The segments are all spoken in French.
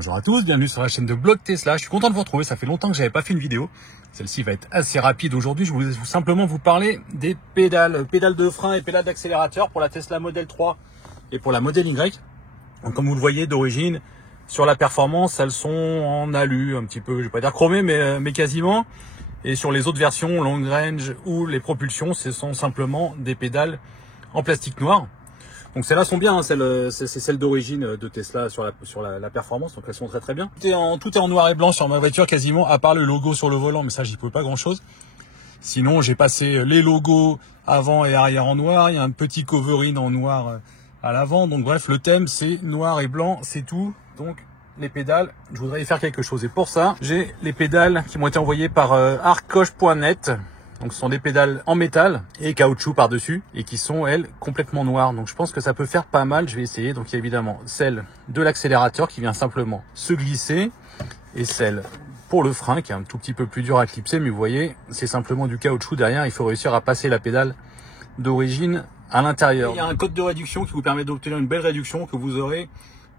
Bonjour à tous, bienvenue sur la chaîne de Blog Tesla. Je suis content de vous retrouver, ça fait longtemps que j'avais pas fait une vidéo. Celle-ci va être assez rapide aujourd'hui. Je voulais simplement vous parler des pédales de frein et pédales d'accélérateur pour la Tesla Model 3 et pour la Model Y. Donc, comme vous le voyez d'origine, sur la performance, elles sont en alu, un petit peu, je vais pas dire chromé, mais quasiment. Et sur les autres versions, long range ou les propulsions, ce sont simplement des pédales en plastique noir. Donc celles-là sont bien, hein, c'est celle d'origine de Tesla sur la performance, donc elles sont très bien. Tout est en noir et blanc sur ma voiture quasiment, à part le logo sur le volant, mais ça j'y peux pas grand-chose. Sinon j'ai passé les logos avant et arrière en noir, il y a un petit covering en noir à l'avant, donc bref le thème c'est noir et blanc, c'est tout. Donc les pédales, je voudrais y faire quelque chose, et pour ça j'ai les pédales qui m'ont été envoyées par arcoche.net. Donc ce sont des pédales en métal et caoutchouc par-dessus et qui sont, elles, complètement noires. Donc je pense que ça peut faire pas mal, je vais essayer. Donc il y a évidemment celle de l'accélérateur qui vient simplement se glisser et celle pour le frein qui est un tout petit peu plus dur à clipser. Mais vous voyez, c'est simplement du caoutchouc derrière. Il faut réussir à passer la pédale d'origine à l'intérieur. Il y a un code de réduction qui vous permet d'obtenir une belle réduction que vous aurez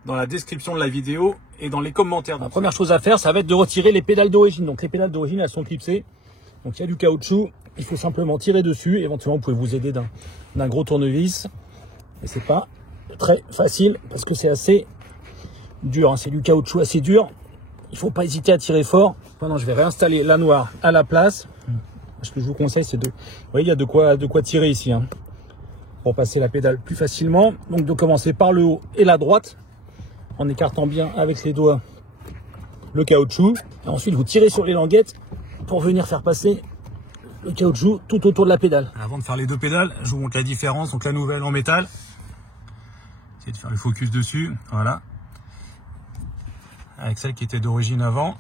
dans la description de la vidéo et dans les commentaires. La première chose à faire, ça va être de retirer les pédales d'origine. Donc les pédales d'origine, elles sont clipsées. Donc il y a du caoutchouc, il faut simplement tirer dessus. Éventuellement, vous pouvez vous aider d'un gros tournevis. Mais c'est pas très facile parce que c'est assez dur, hein. C'est du caoutchouc assez dur. Il faut pas hésiter à tirer fort. Maintenant, je vais réinstaller la noire à la place. Ce que je vous conseille, c'est de... Vous voyez, il y a de quoi tirer ici, hein, pour passer la pédale plus facilement. Donc de commencer par le haut et la droite, en écartant bien avec les doigts le caoutchouc. Et ensuite, vous tirez sur les languettes pour venir faire passer le caoutchouc tout autour de la pédale. Avant de faire les deux pédales, je vous montre la différence. Donc la nouvelle en métal, essayez de faire le focus dessus, voilà, avec celle qui était d'origine avant.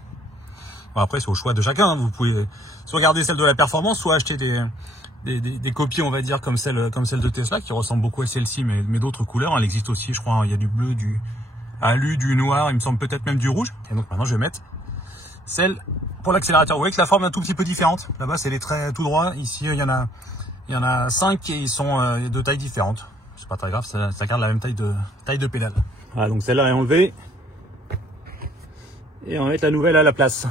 Bon, après c'est au choix de chacun, hein. Vous pouvez soit garder celle de la performance, soit acheter des copies, on va dire, comme celle de Tesla, qui ressemble beaucoup à celle-ci, mais d'autres couleurs. Elle existe aussi, je crois, hein. Il y a du bleu, du alu, du noir, il me semble peut-être même du rouge. Et donc maintenant je vais mettre celle pour l'accélérateur. Vous voyez que la forme est un tout petit peu différente. Là-bas, c'est les traits tout droits. Ici, il y en a 5 et ils sont de tailles différentes. C'est pas très grave, ça garde la même taille de pédale. Voilà, donc celle-là est enlevée. Et on va mettre la nouvelle à la place.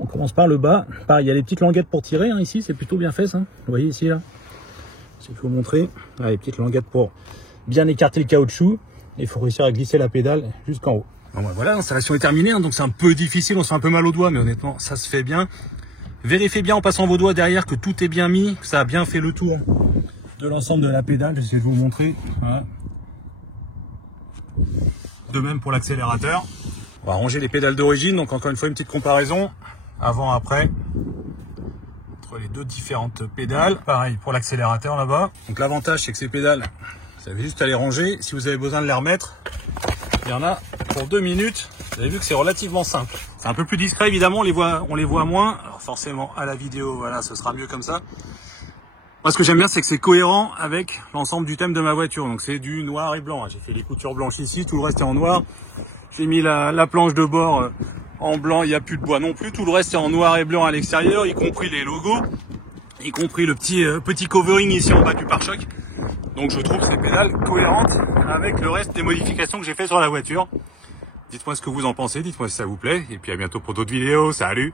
On commence par le bas. Pareil, il y a les petites languettes pour tirer, hein, ici, c'est plutôt bien fait, ça. Vous voyez ici, là. Je vais vous montrer. Voilà, les petites languettes pour bien écarter le caoutchouc. Et il faut réussir à glisser la pédale jusqu'en haut. Bon, ben voilà, l'installation est terminée, hein, donc c'est un peu difficile, on se fait un peu mal aux doigts, mais honnêtement, ça se fait bien. Vérifiez bien en passant vos doigts derrière que tout est bien mis, que ça a bien fait le tour de l'ensemble de la pédale. J'essaie de vous montrer. Voilà. De même pour l'accélérateur. On va ranger les pédales d'origine, donc encore une fois une petite comparaison avant-après entre les deux différentes pédales. Pareil pour l'accélérateur là-bas. Donc l'avantage, c'est que ces pédales, vous avez juste à les ranger. Si vous avez besoin de les remettre, il y en a pour 2 minutes. Vous avez vu que c'est relativement simple. C'est un peu plus discret, évidemment, on les voit moins. Alors forcément, à la vidéo, voilà, ce sera mieux comme ça. Moi, ce que j'aime bien, c'est que c'est cohérent avec l'ensemble du thème de ma voiture. Donc c'est du noir et blanc. J'ai fait les coutures blanches ici, tout le reste est en noir. J'ai mis la planche de bord en blanc, il n'y a plus de bois non plus. Tout le reste est en noir et blanc à l'extérieur, y compris les logos, y compris le petit covering ici en bas du pare-choc. Donc je trouve ces pédales cohérentes avec le reste des modifications que j'ai fait sur la voiture. Dites-moi ce que vous en pensez, dites-moi si ça vous plaît, et puis à bientôt pour d'autres vidéos, salut!